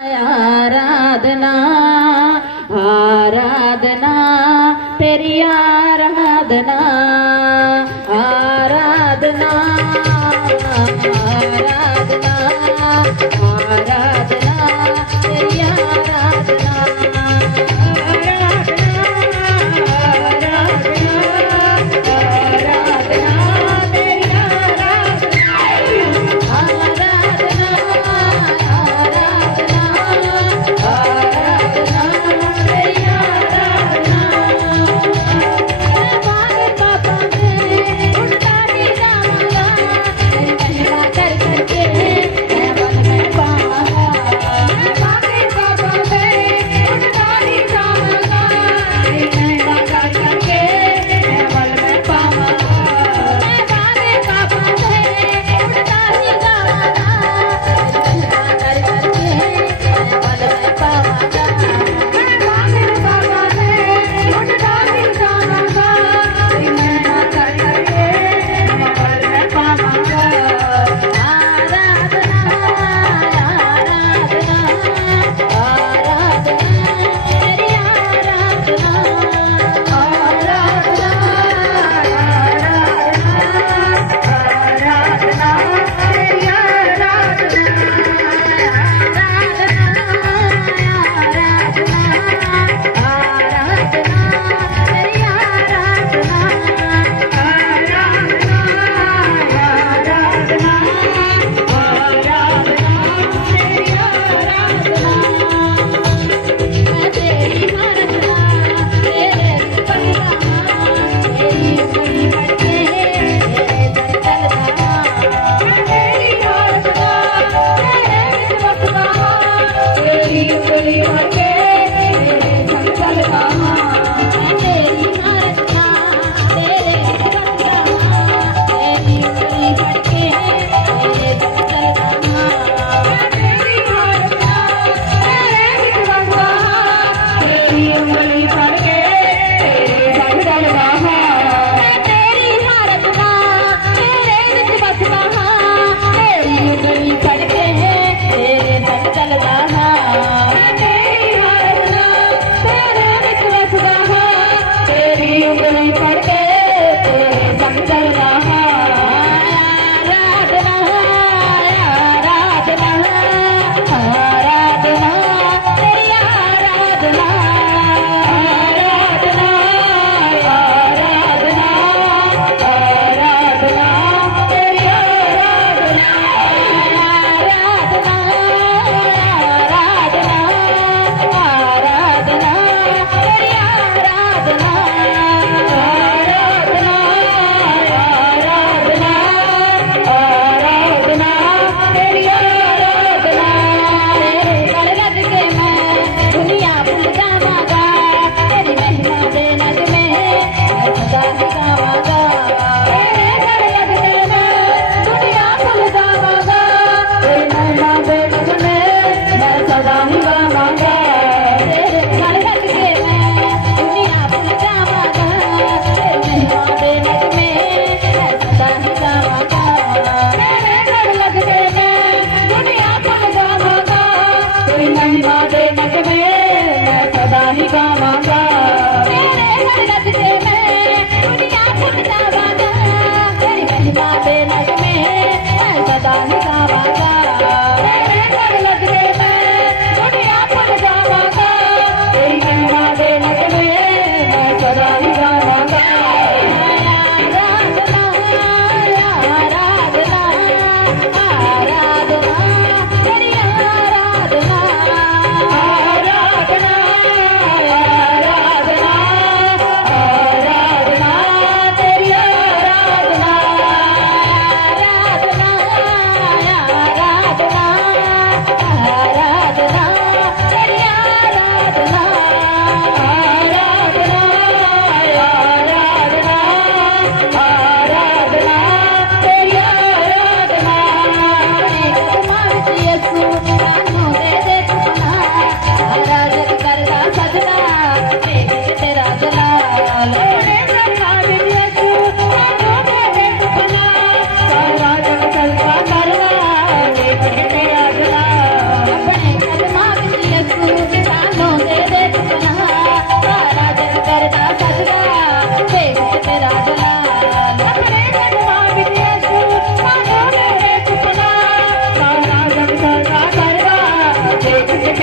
आराधना आराधना तेरी आराधना आराधना आराधना आराधना तेरी आराधना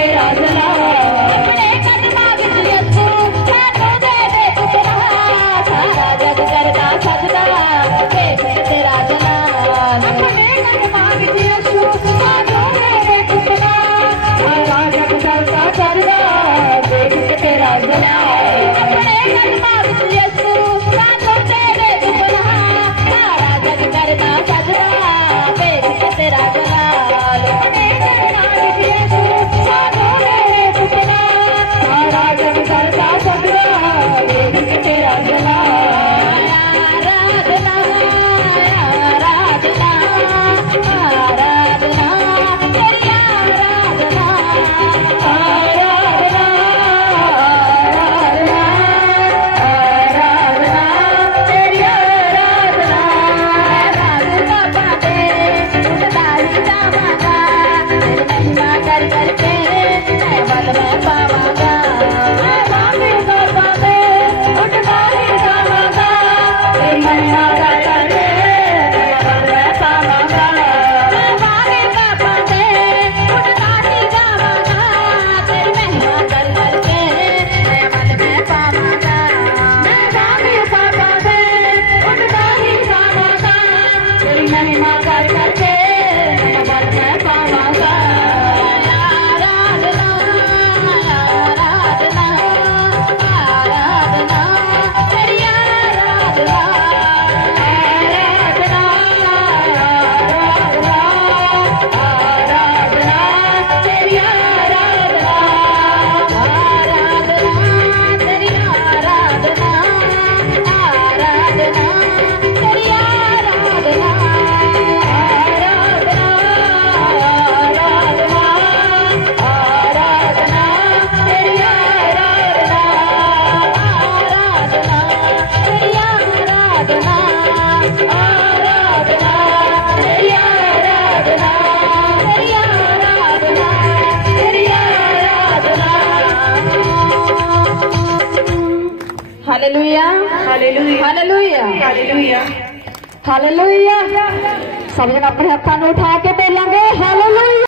तेरा जलाल अपने कदमां विच यीशु सानू दे दे टुकड़ा सारा जग करदा सजदा देख के तेरा जलाल अपने कदमां विच यीशु सानू दे दे टुकड़ा सारा जग करदा सजदा देख के तेरा जलाल अपने कदमां विच यीशु सानू दे दे टुकड़ा सारा जग करदा सजदा देख के तेरा जलाल अपने कदमां विच यीशु सानू दे दे टुकड़ा सारा जग करदा सजदा देख के तेरा जलाल आराधना आराधना आराधना तेरी आराधना आराधना आराधना आराधना तेरी आराधना राज बाबा दे उठदा ही जावांगा तेरी महिमा कर करके मैं बल में पावांगा राज बाबा दे उठदा ही जावांगा तेरी महिमा कर करके मैं बल में पावांगा राज बाबा दे उठदा ही जावांगा तेरी महिमा कर करके मैं बल में पावांगा राज बाबा दे उठदा ही जावांगा तेरी महिमा कर करके मैं बल में पावांगा आराधना आराधना आराधना तेरी आराधना आराधना आराधना आराधना तेरी आराधना आराधना तेरी आराधना आराधना तेरी आराधना आराधना आराधना आराधना तेरी आराधना आराधना तेरी आराधना आराधना तेरी आराधना तेरी आराधना तेरी आराधना हालेलुया हालेलुया हालेलुया हालेलुया हालेलुया सब जन अपने हत्थां नूं उठा के बोलांगे हालेलुया।